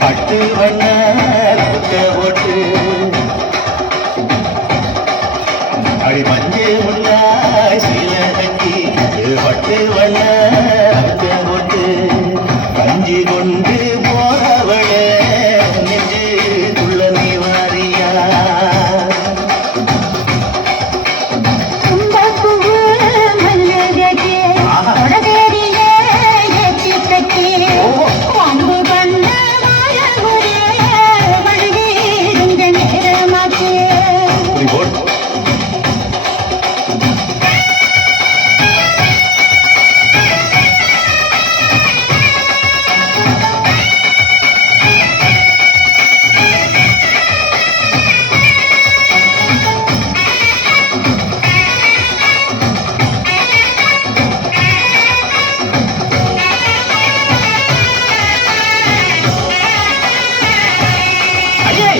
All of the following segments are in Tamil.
பட்டு வண்ண ஓட்டு அடி மஞ்சே முன்னாய் சீல கட்டி பட்டு வண்ண ஓட்டு கஞ்சி கொண்டு போறவள நெஞ்சு துள்ள நீ வாரியா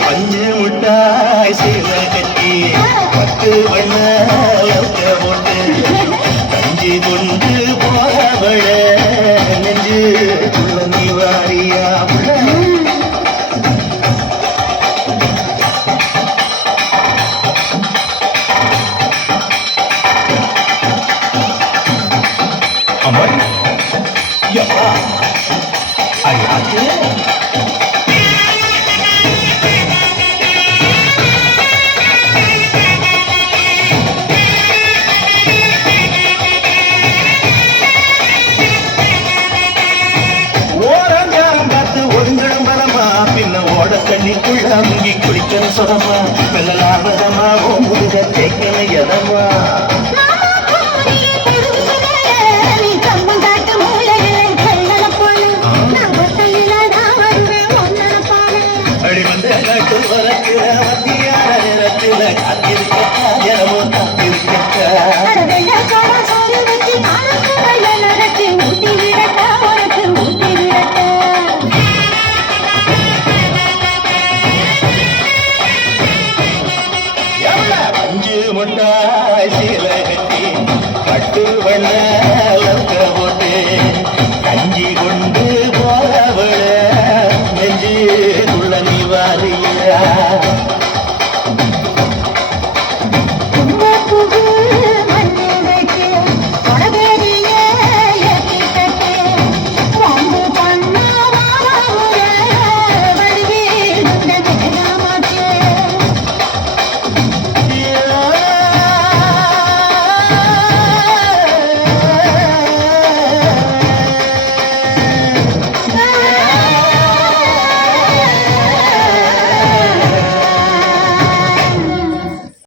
பஞ்சு முட்டாய் சீல கட்டி பட்டு வண்ண போட்டு கஞ்சி கொண்டு போறவள நெஞ்சு துள்ள நீ வாரியா அமர் யப்பா அடியாச்சு தண்ணிக்குள்ள முங்கி குளிக்கணும் சொரமா வெள்ளலாபதமா முதுக தேக்கல எதமா